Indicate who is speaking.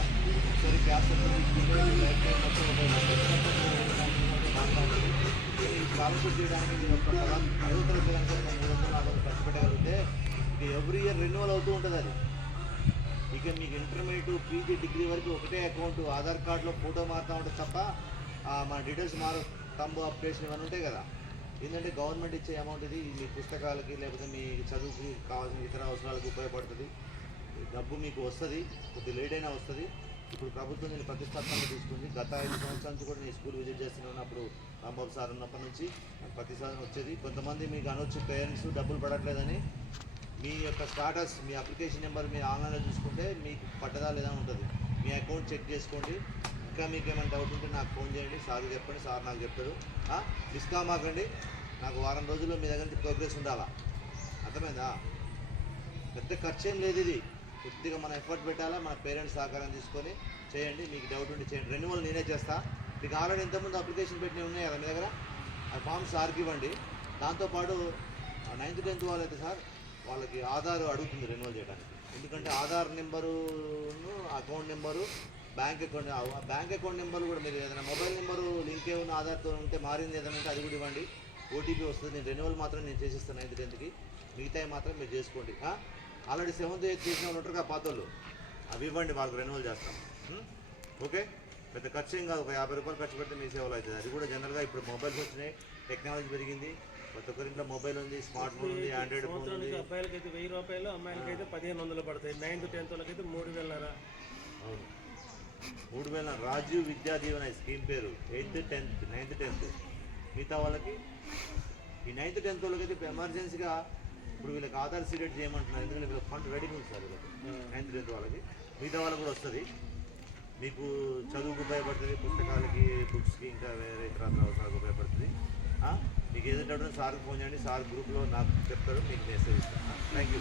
Speaker 1: ఒకసారి గ్యాస్ ఈ స్కాలర్షిప్ చేయడానికి మీరు ఒక పదం ఐదో తరగతి కనుక మూడు వందలు నాలుగు వందలు ఖర్చు పెట్టగలిగితే ఎవ్రీ ఇయర్ రెన్యువల్ అవుతూ ఉంటుంది అది ఇక మీకు ఇంటర్మీడియట్ పీజీ డిగ్రీ వరకు ఒకటే అకౌంట్ ఆధార్ కార్డులో ఫోటో మారుతూ ఉంటుంది తప్ప ఆ, మన డీటెయిల్స్ మారు తంబు అప్డేషన్ ఇవన్నీ ఉంటాయి కదా ఏంటంటే గవర్నమెంట్ ఇచ్చే అమౌంట్ ఇది మీ పుస్తకాలకి లేకపోతే మీ చదువుకి కావాల్సిన ఇతర అవసరాలకు ఉపయోగపడుతుంది డబ్బు మీకు వస్తుంది కొద్ది లేట్ అయినా వస్తుంది. ఇప్పుడు ప్రభుత్వం నేను ప్రతిష్టాత్మకంగా తీసుకుంది. గత ఐదు సంవత్సరాల నుంచి కూడా నేను స్కూల్ విజిట్ చేస్తున్నాను అప్పుడు రాంబాబు సార్ ఉన్నప్పటి నుంచి నాకు ప్రతిసారి వచ్చేది. కొంతమంది మీకు అనొచ్చు పేరెంట్స్ డబ్బులు పడట్లేదని. మీ యొక్క స్టాటస్ మీ అప్లికేషన్ నెంబర్ మీరు ఆన్లైన్లో చూసుకుంటే మీకు పట్టదా లేదా ఉంటుంది. మీ అకౌంట్ చెక్ చేసుకోండి. ఇంకా మీకు ఏమైనా డౌట్ ఉంటే నాకు ఫోన్ చేయండి. సార్ చెప్పండి. సార్ నాకు చెప్తారు డిస్కామాకండి నాకు వారం రోజుల్లో మీ దగ్గర నుంచి ప్రోగ్రెస్ ఉండాలా? అర్థమైందా? పెద్ద ఖర్చు ఏం లేదు ఇది. కొద్దిగా మన ఎఫర్ట్ పెట్టాలా మన పేరెంట్స్ సహకారం తీసుకొని చేయండి మీకు డౌట్ ఉంటే చేయండి. రెన్యువల్ నేనే చేస్తా. మీకు ఆల్రెడీ ఇంతకుముందు అప్లికేషన్ పెట్టినవి ఉన్నాయి కదా మీ దగ్గర? ఆ ఫామ్స్ సార్కి ఇవ్వండి. దాంతోపాటు నైన్త్ టెన్త్ వాళ్ళైతే సార్ వాళ్ళకి ఆధార్ అడుగుతుంది రెన్యువల్ చేయడానికి. ఎందుకంటే ఆధార్ నెంబరును account number bank account bank account number కూడా మీరు ఏదైనా మొబైల్ నెంబరు లింక్ అయి ఉన్న ఆధార్తో ఉంటే మారింది ఏదైనా ఉంటే అది కూడా ఇవ్వండి. ఓటీపీ వస్తుంది. నేను రెన్యువల్ మాత్రం నేను చేసిస్తాను నైన్త్ టెన్త్కి మిగతాయి మాత్రం మీరు చేసుకోండి. ఆల్రెడీ సెవెంత్ ఎయిత్ చేసిన వాళ్ళు ఉంటారు పాతోళ్ళు. అవి ఇవ్వండి వాళ్ళకి రెన్యువల్ చేస్తాం? ఓకే? పెద్ద ఖర్చు ఏం కాదు ఒక యాభై రూపాయలు ఖర్చు పెడితే మీ సేవలు అవుతుంది. అది కూడా జనరల్గా ఇప్పుడు మొబైల్స్ వచ్చినాయి టెక్నాలజీ పెరిగింది. ప్రతి ఒక్కరింట్లో మొబైల్ ఉంది స్మార్ట్ ఫోన్ ఉంది ఆండ్రాయిడ్ ఫోన్ ఉంది.
Speaker 2: అబ్బాయిలకి అయితే వెయ్యి రూపాయలు అమ్మాయిలకి అయితే పదిహేను వందలు పడతాయి. నైన్త్ టెన్త్ వాళ్ళకి అయితే మూడు వేలన్నర.
Speaker 1: అవును. మూడు వేల రాజీవ్ విద్యా దీవెన స్కీమ్ పేరు. Eighth tenth ninth tenth. మిగతా వాళ్ళకి? ఈ నైన్త్ టెన్త్ వాళ్ళకి అయితే ఎమర్జెన్సీగా ఇప్పుడు వీళ్ళకి ఆధార్ సీరియట్ చేయమంటున్నారు. ఎందుకంటే వీళ్ళకి ఫండ్ రెడీగా ఉంది సార్ వీళ్ళకి. నైన్త్ టెన్త్ వాళ్ళకి. మిగతా వాళ్ళకి కూడా వస్తుంది. మీకు చదువుకు ఉపయోగపడుతుంది పుస్తకాలకి బుక్స్కి ఇంకా వేరే ఇతర అవసరాలకు ఉపయోగపడుతుంది? మీకు ఏదైనా డౌట్ ఉంటే సార్కి ఫోన్ చేయండి. సార్ గ్రూప్లో నాకు చెప్తారు మీకు మెసేజ్ ఇస్తాను. Thank you